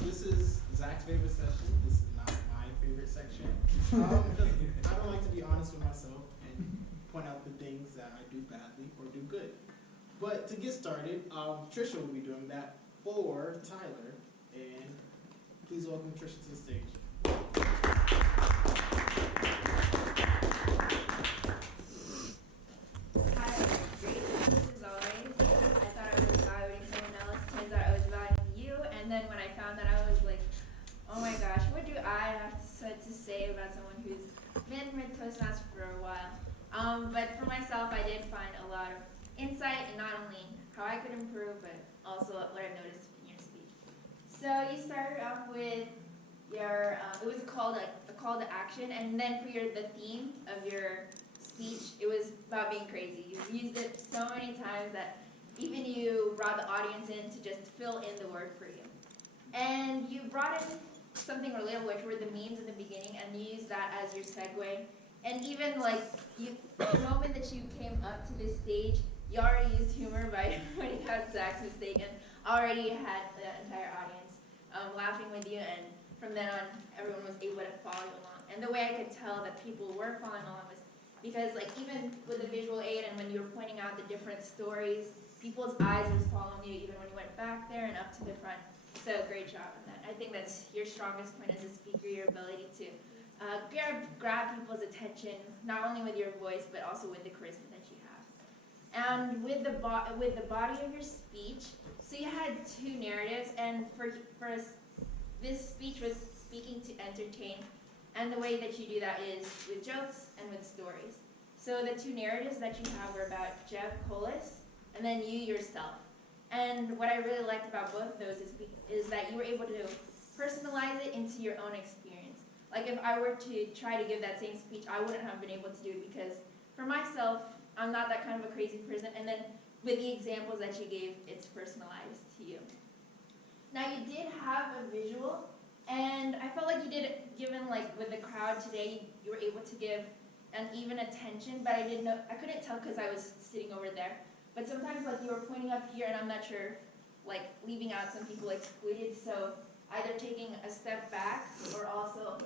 this is Zach's favorite session. This is not my favorite section. Because I don't like to be honest with myself and point out the things that I do badly or do good. But to get started, Tricia will be doing that for Tyler. And please welcome Tricia to the stage. Hi, great practice as always. I thought I was evaluating someone else. Turns out I was evaluating you. And then when I found that, I was like, oh my gosh, what do I have to say about someone who's been with Toastmasters for a while? But for myself, I did find a lot of insight in not only how I could improve, but also what I've noticed in your speech. So you started off with your, it was a call to action, and then for the theme of your speech, it was about being crazy. You used it so many times that even you brought the audience in to just fill in the word for you. And you brought in something relatable, which were the memes in the beginning, and you used that as your segue. And even like the moment that you came up to this stage, you already used humor by pointing out Zach's mistake, and already had the entire audience laughing with you. And from then on, everyone was able to follow you along. And the way I could tell that people were following along was because, like, even with the visual aid and when you were pointing out the different stories, people's eyes was following you even when you went back there and up to the front. So great job on that. I think that's your strongest point as a speaker, your ability to grab people's attention, not only with your voice, but also with the charisma that you have. And with the body of your speech, so you had two narratives, and for this speech was speaking to entertain, and the way that you do that is with jokes and with stories. So the two narratives that you have were about Jeb Colas and then you yourself. And what I really liked about both of those is that you were able to personalize it into your own experience. Like if I were to try to give that same speech, I wouldn't have been able to do it because for myself, I'm not that kind of a crazy person. And then with the examples that you gave, it's personalized to you. Now you did have a visual, and I felt like you did it, given like with the crowd today, you were able to give an even attention, but I couldn't tell because I was sitting over there. But sometimes like you were pointing up here, and I'm not sure, like leaving out some people excluded. So either taking a step back or also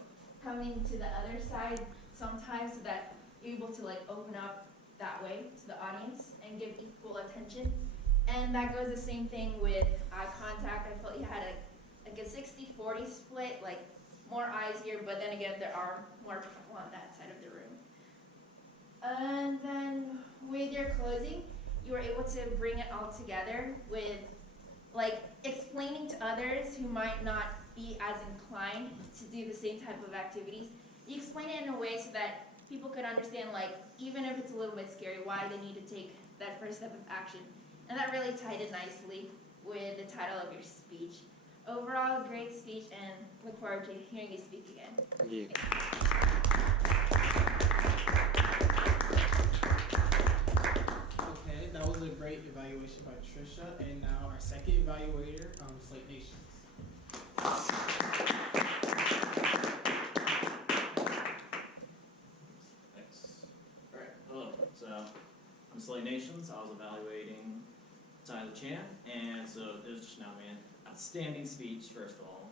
coming to the other side sometimes so that you're able to like open up that way to the audience and give equal attention. And that goes the same thing with eye contact. I felt you had like a 60-40 split, like more eyes here, but then again, there are more people on that side of the room. And then with your closing, you were able to bring it all together with like explaining to others who might not be as inclined to do the same type of activities. You explain it in a way so that people could understand, like, even if it's a little bit scary, why they need to take that first step of action. And that really tied in nicely with the title of your speech. Overall, great speech, and look forward to hearing you speak again. Thank you. Okay, that was a great evaluation by Tricia. And now our second evaluator, Slate Nations. Thanks. All right, hello. So I'm Slate Nations. I was evaluating Tyler Chan, and so it was just now an outstanding speech, first of all.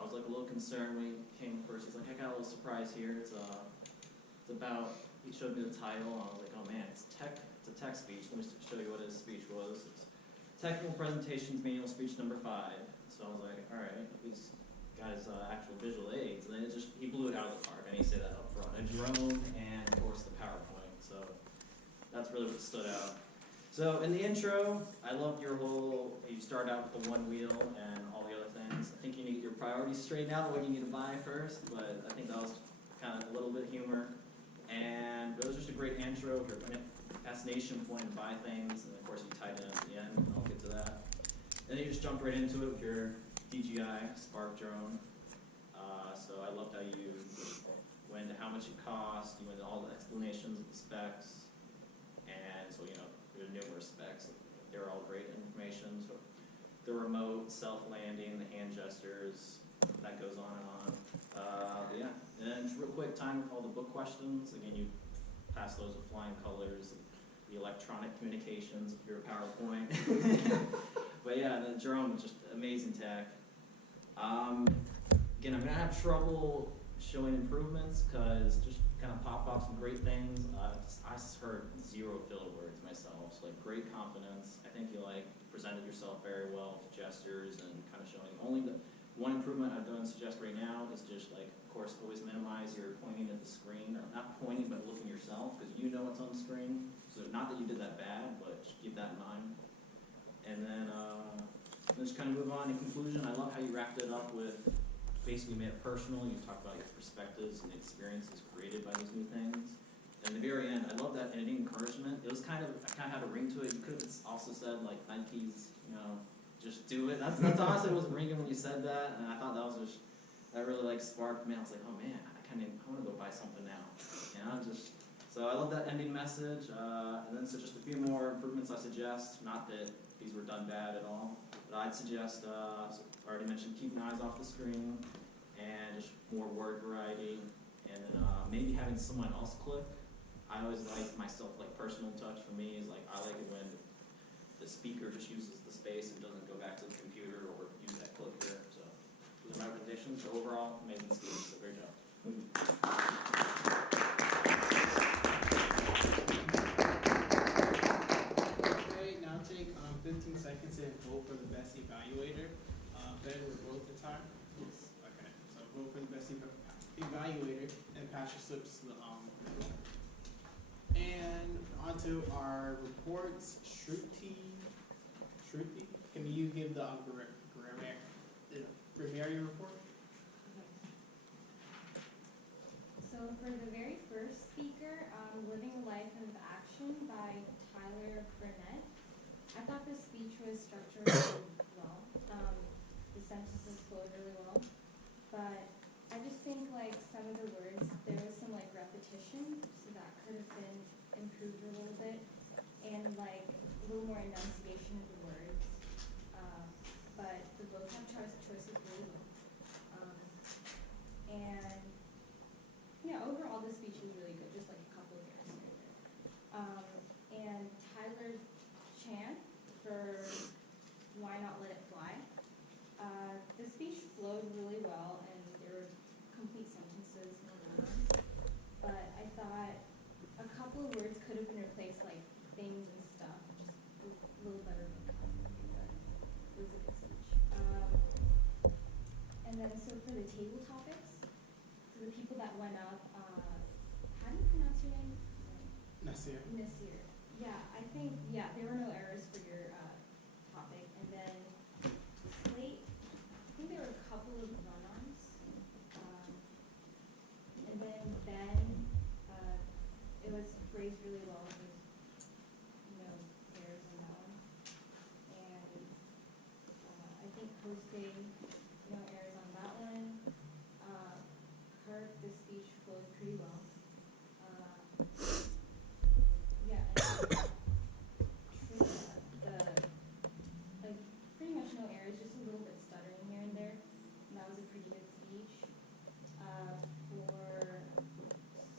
I was like a little concerned when he came first. He's like, I got a little surprise here. It's about, he showed me the title, and I was like, oh man, it's a tech speech. Let me show you what his speech was. It's Technical Presentations Manual Speech number 5. So I was like, all right, these guys actual visual aids, and then he blew it out of the park, and he said that up front. A drone and of course the PowerPoint. So that's really what stood out. So in the intro, I loved your you start out with the one wheel and all the other things. I think you need to get your priorities straightened out, what you need to buy first, but I think that was kind of a little bit of humor. And it was just a great intro, your fascination for wanting to buy things, and of course you tied it in at the end, and I'll get to that. Then you just jumped right into it with your DJI Spark drone. So I loved how you went into how much it cost, you went into all the explanations of the specs, and so there are numerous specs. They're all great information. So the remote, self-landing, the hand gestures, that goes on and on. But yeah, and then just real quick, time with all the book questions. Again, you pass those with flying colors. The electronic communications of your PowerPoint. But yeah, the drone was just amazing tech. Again, I'm gonna have trouble showing improvements because just kind of pop off some great things. I just heard 0 filler words myself, so like great confidence. I think you like presented yourself very well with gestures and kind of showing. Only the one improvement I've done suggest right now is just like, of course, always minimize your pointing at the screen, or not pointing but looking yourself, because you know what's on the screen. So not that you did that bad, but just keep that in mind. And then let's kind of move on to conclusion. I love how you wrapped it up with basically made it personal. You talked about your perspectives and experiences created by those new things. And at the very end, I love that ending encouragement. It was kind of had a ring to it. You could have also said like Nike's, just do it. That's honestly was ringing when you said that, and I thought that really like sparked me. I was like, oh man, I want to go buy something now. So I love that ending message. And then so just a few more improvements I suggest. Not that these were done bad at all, but I'd suggest, I already mentioned keeping eyes off the screen, and just more word variety, and then maybe having someone else click. I always like myself, like personal touch for me is like, I like it when the speaker just uses the space and doesn't go back to the computer or use that click here. So those are my recommendations. So overall, amazing students, so great job. Okay, now take 15 seconds and vote for the best evaluator. Ben, we're both the time? Yes. Okay, so vote for the best evaluator and pass your slips to the and onto our reports. Shruti, can you give the grammar report? So for the very first speaker, Living a Life of Action by Tyler Burnett, I thought the speech was structured really well. The sentences flowed really well, but I just think like some of the words, there was some like repetition, so that could have been improved a little bit, and like a little more enunciation of the words. But the vocab choice is really good. And yeah, overall the speech was really good, just like a couple of errors here and there. And Tyler Chan for Why Not Let It Fly. The speech flowed really well, and there were complete sentences, no run-ons. But I thought a couple of words could have been replaced, like things and stuff, just a little better vocab. But it was a good speech. And then so for the table topics, so the people that went up, how do you pronounce your name? Nasir. Nasir. Yeah, I think, there were no errors for your topic. And then Slate, I think there were a couple of run-ons. And then Ben, it was phrased really well. There's no errors on that one. And I think Jose, no errors on that one. Kirk, the speech flowed pretty well. And pretty much no errors, just a little bit stuttering here and there. And that was a pretty good speech. For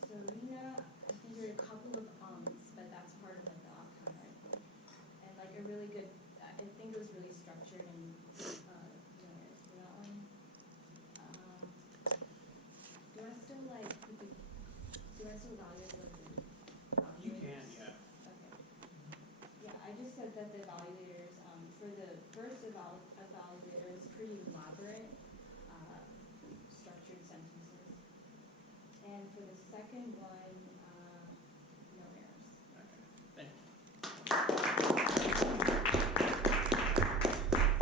Serena, I think there were a couple of but that's part of like the off-camera, I think. And like a really good, I think it was really structured and no errors for that one. Do I still evaluate the You can, yeah. Okay. Yeah, I just said that the evaluators, for the first evaluator, it's pretty elaborate, structured sentences. And for the second one, no errors. Okay, thank you.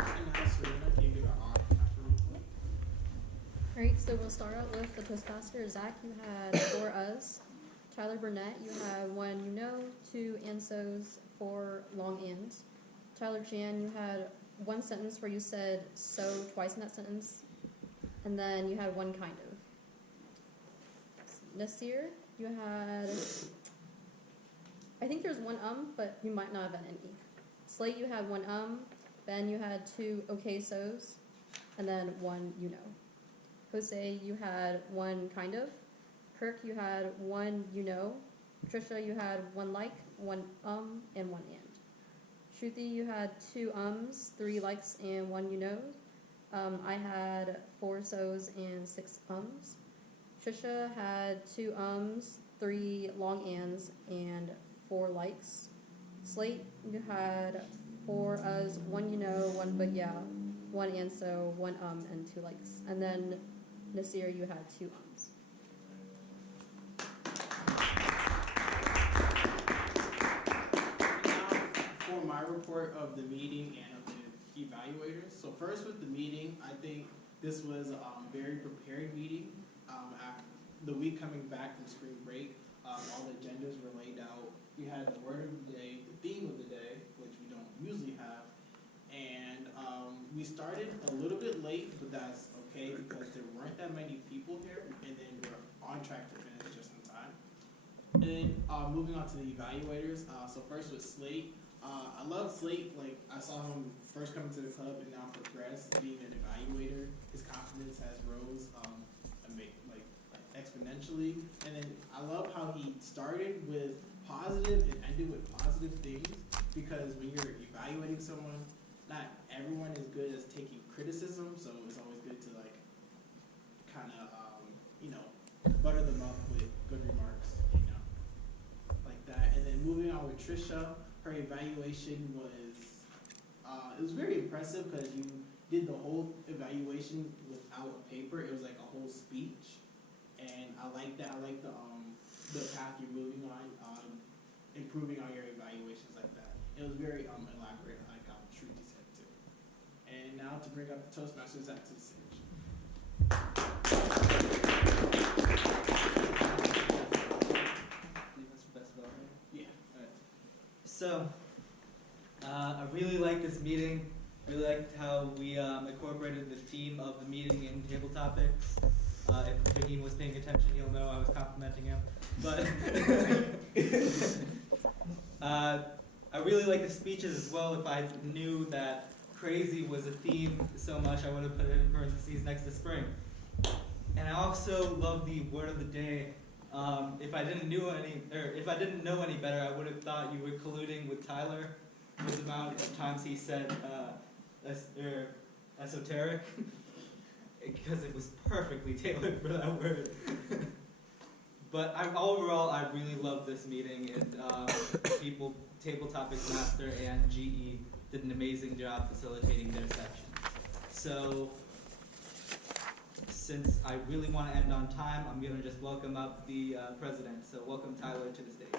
And now Serena, give you the report. All right, so we'll start out with the Toastmaster. Zach, you had 4 us. Tyler Burnett, you had 1 2 and so's, 4 long ands. Tyler Chan, you had 1 sentence where you said so twice in that sentence, and then you had 1 kind of. Nasir, you had, I think there's 1 but you might not have had any. Slate, you had 1 Ben, you had 2 okay so's, and then 1 Jose, you had 1 kind of. Kirk, you had 1 Tricia, you had 1 like, 1 and 1 and. Shruti, you had 2 3 likes, and 1 I had 4 so's and 6 ums. Tricia had 2 ums, 3 long ands, and 4 likes. Slate, you had 4 uhs, 1 you know, 1 but yeah, 1 and so, 1 and 2 likes. And then Nasir, you had 2 ums. For my report of the meeting and of the evaluators. So first with the meeting, I think this was a very prepared meeting. After the week coming back from spring break, all the agendas were laid out. We had the word of the day, the theme of the day, which we don't usually have, and we started a little bit late, but that's okay because there weren't that many people here, and then we're on track to finish just in time. And then moving on to the evaluators. So first with Slate. I love Slate. Like I saw him first come to the club and now progress being an evaluator. His confidence has rose exponentially. And then I love how he started with positive and ended with positive things, because when you're evaluating someone, not everyone is good at taking criticism. So it's always good to like kind of butter them up with good remarks, like that. And then moving on with Tricia. Her evaluation was, it was very impressive because you did the whole evaluation without a paper. It was like a whole speech, and I like that. I like the path you're moving on, improving on your evaluations like that. It was very elaborate, like Shruti said too. And now to bring up the Toastmasters at the stage. So, I really liked this meeting. Really liked how we incorporated the theme of the meeting in table topics. If Fahim was paying attention, he'll know I was complimenting him. But I really liked the speeches as well. If I knew that crazy was a theme so much, I would have put it in parentheses next to spring. And I also love the word of the day. If I didn't know any better, I would have thought you were colluding with Tyler with the amount of times he said esoteric, because it was perfectly tailored for that word. But overall, I really love this meeting, and Table Topics Master and GE did an amazing job facilitating their section. So, since I really want to end on time, I'm going to just welcome up the president. So welcome Tyler to the stage.